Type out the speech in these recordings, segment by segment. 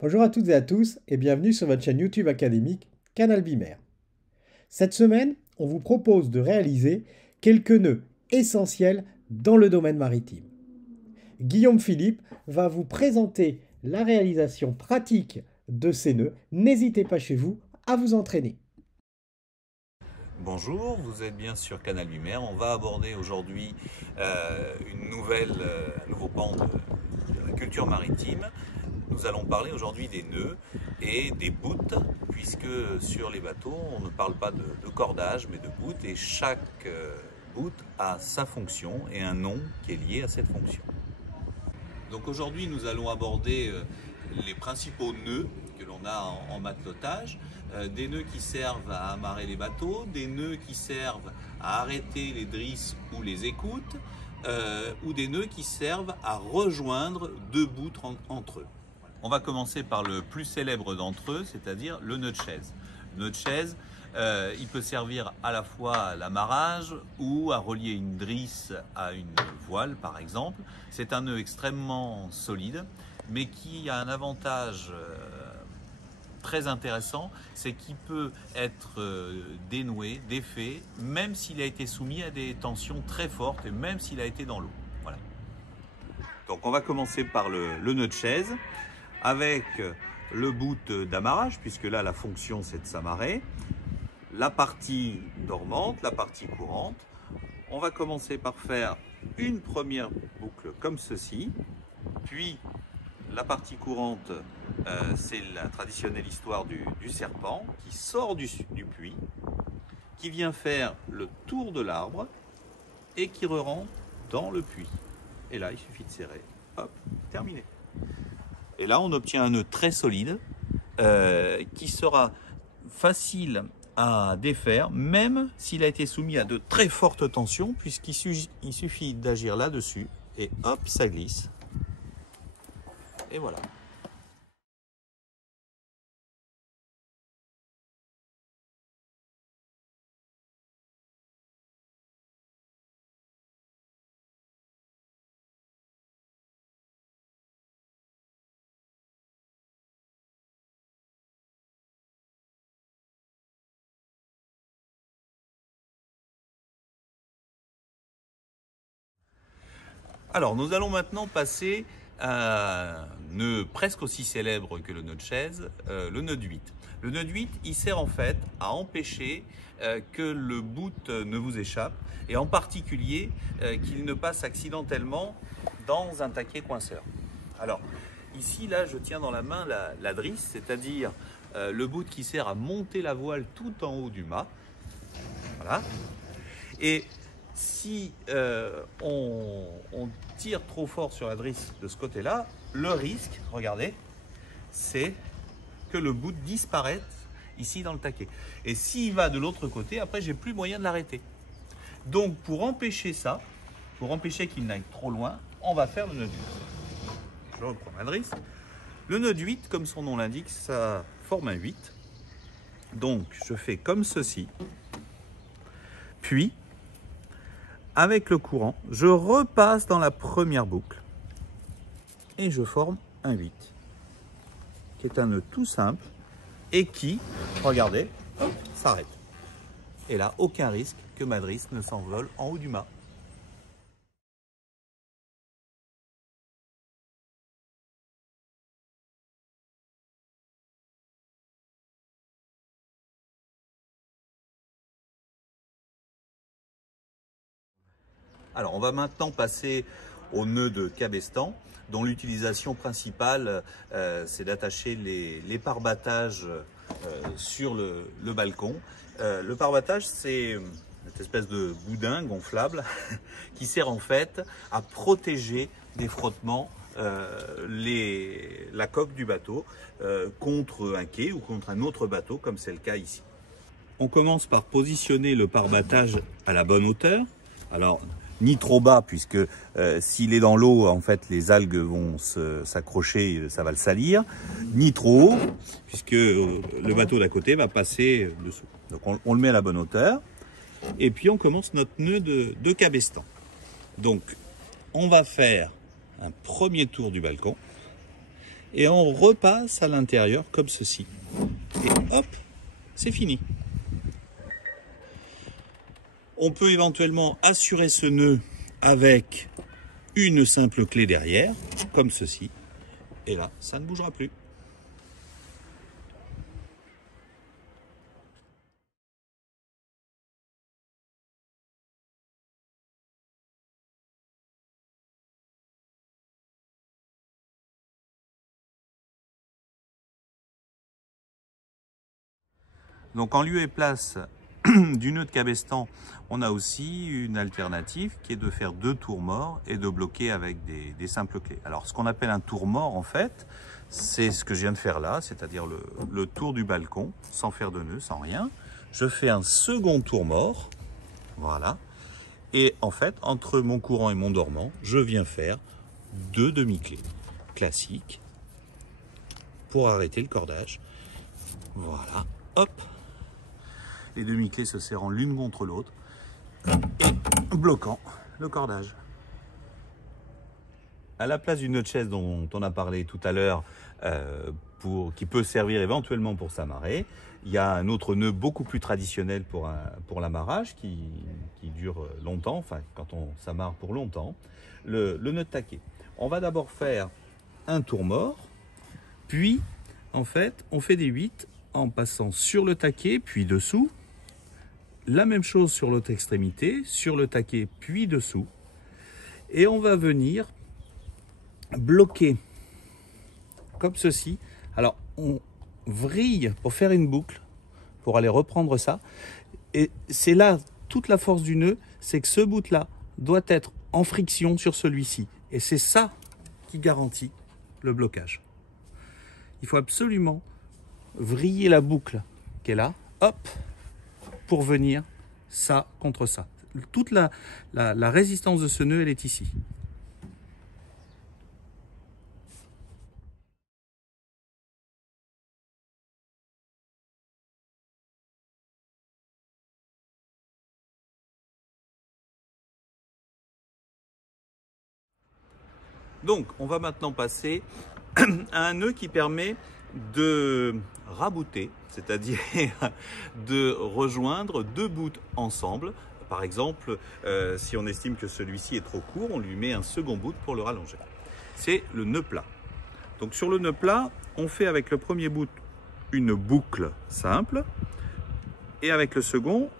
Bonjour à toutes et à tous et bienvenue sur votre chaîne YouTube académique Canal Bimer. Cette semaine, on vous propose de réaliser quelques nœuds essentiels dans le domaine maritime. Guillaume Philippe va vous présenter la réalisation pratique de ces nœuds. N'hésitez pas chez vous à vous entraîner. Bonjour, vous êtes bien sur Canal Bimer. On va aborder aujourd'hui un nouveau pan de la culture maritime. Nous allons parler aujourd'hui des nœuds et des bouts, puisque sur les bateaux, on ne parle pas de cordage, mais de bouts, et chaque bout a sa fonction et un nom qui est lié à cette fonction. Donc aujourd'hui, nous allons aborder les principaux nœuds que l'on a en matelotage, des nœuds qui servent à amarrer les bateaux, des nœuds qui servent à arrêter les drisses ou les écoutes, ou des nœuds qui servent à rejoindre deux bouts entre eux. On va commencer par le plus célèbre d'entre eux, c'est-à-dire le nœud de chaise. Le nœud de chaise, il peut servir à la fois à l'amarrage ou à relier une drisse à une voile, par exemple. C'est un nœud extrêmement solide, mais qui a un avantage très intéressant, c'est qu'il peut être dénoué, défait, même s'il a été soumis à des tensions très fortes et même s'il a été dans l'eau. Voilà. Donc on va commencer par le nœud de chaise, avec le bout d'amarrage, puisque là la fonction c'est de s'amarrer, la partie dormante, la partie courante. On va commencer par faire une première boucle comme ceci, puis la partie courante, c'est la traditionnelle histoire du serpent qui sort du puits, qui vient faire le tour de l'arbre et qui rentre dans le puits. Et là il suffit de serrer, hop, terminé. Et là, on obtient un nœud très solide qui sera facile à défaire, même s'il a été soumis à de très fortes tensions, puisqu'il suffit d'agir là-dessus et hop, ça glisse. Et voilà. Alors, nous allons maintenant passer à un nœud presque aussi célèbre que le nœud de chaise, le nœud de 8. Le nœud de 8, il sert en fait à empêcher que le bout ne vous échappe, et en particulier qu'il ne passe accidentellement dans un taquet coinceur. Alors, ici, là, je tiens dans la main la drisse, c'est-à-dire le bout qui sert à monter la voile tout en haut du mât. Voilà. Et si on tire trop fort sur la drisse de ce côté-là, le risque, regardez, c'est que le bout disparaisse ici dans le taquet. Et s'il va de l'autre côté, après, j'ai plus moyen de l'arrêter. Donc, pour empêcher ça, pour empêcher qu'il n'aille trop loin, on va faire le nœud de 8. Je reprends ma drisse. Le nœud de 8, comme son nom l'indique, ça forme un 8. Donc, je fais comme ceci. Puis, avec le courant, je repasse dans la première boucle et je forme un 8, qui est un nœud tout simple et qui, regardez, s'arrête. Et là, aucun risque que ma drisse ne s'envole en haut du mât. Alors, on va maintenant passer au nœud de cabestan, dont l'utilisation principale, c'est d'attacher les pare-battages sur le balcon. Le pare-battage, c'est cette espèce de boudin gonflable qui sert en fait à protéger des frottements la coque du bateau contre un quai ou contre un autre bateau, comme c'est le cas ici. On commence par positionner le pare-battage à la bonne hauteur. Alors, ni trop bas, puisque s'il est dans l'eau, en fait, les algues vont s'accrocher, ça va le salir. Ni trop haut, puisque le bateau d'à côté va passer dessous. Donc on le met à la bonne hauteur. Et puis on commence notre nœud de cabestan. Donc on va faire un premier tour du balcon. et on repasse à l'intérieur comme ceci. Et hop, c'est fini. On peut éventuellement assurer ce nœud avec une simple clé derrière, comme ceci. Et là, ça ne bougera plus. Donc en lieu et place du nœud de cabestan, on a aussi une alternative qui est de faire 2 tours morts et de bloquer avec des simples clés. Alors ce qu'on appelle un tour mort en fait, c'est ce que je viens de faire là, c'est-à-dire le tour du balcon, sans faire de nœud, sans rien. Je fais un second tour mort, voilà. Et en fait, entre mon courant et mon dormant, je viens faire 2 demi-clés classiques pour arrêter le cordage. Voilà, hop. Les demi-clés se serrant l'une contre l'autre et bloquant le cordage. À la place d'une autre chaise dont on a parlé tout à l'heure, qui peut servir éventuellement pour s'amarrer, il y a un autre nœud beaucoup plus traditionnel pour l'amarrage qui dure longtemps, enfin quand on s'amarre pour longtemps, le nœud de taquet. On va d'abord faire un tour mort, puis en fait on fait des 8 en passant sur le taquet puis dessous. La même chose sur l'autre extrémité, sur le taquet puis dessous. Et on va venir bloquer comme ceci. Alors on vrille pour faire une boucle, pour aller reprendre ça. Et c'est là toute la force du nœud, c'est que ce bout-là doit être en friction sur celui-ci. Et c'est ça qui garantit le blocage. Il faut absolument vriller la boucle qui est là, hop, pour venir ça contre ça. Toute la résistance de ce nœud, elle est ici. Donc, on va maintenant passer à un nœud qui permet de rabouter, c'est-à-dire de rejoindre 2 bouts ensemble. Par exemple, si on estime que celui-ci est trop court, on lui met un second bout pour le rallonger. C'est le nœud plat. Donc sur le nœud plat, on fait avec le premier bout une boucle simple et avec le second,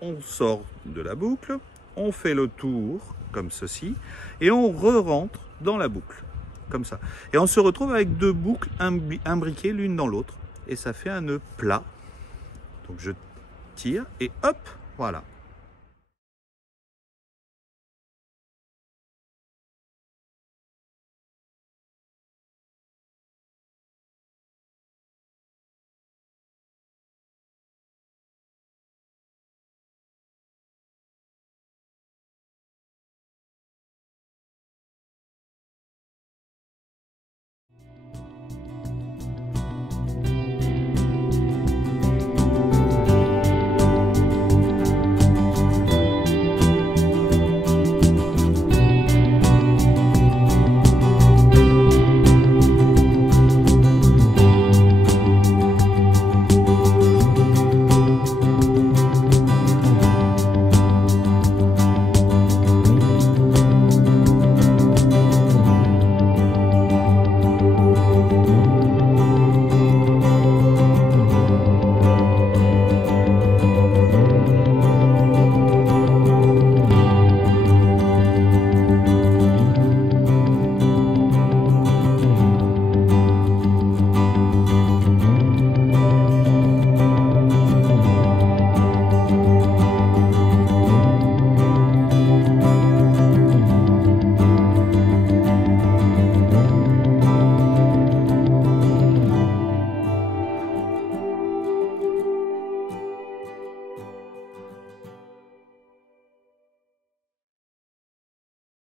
on sort de la boucle, on fait le tour comme ceci et on re-rentre dans la boucle. Comme ça. Et on se retrouve avec 2 boucles imbriquées l'une dans l'autre. Et ça fait un nœud plat. Donc je tire et hop, voilà.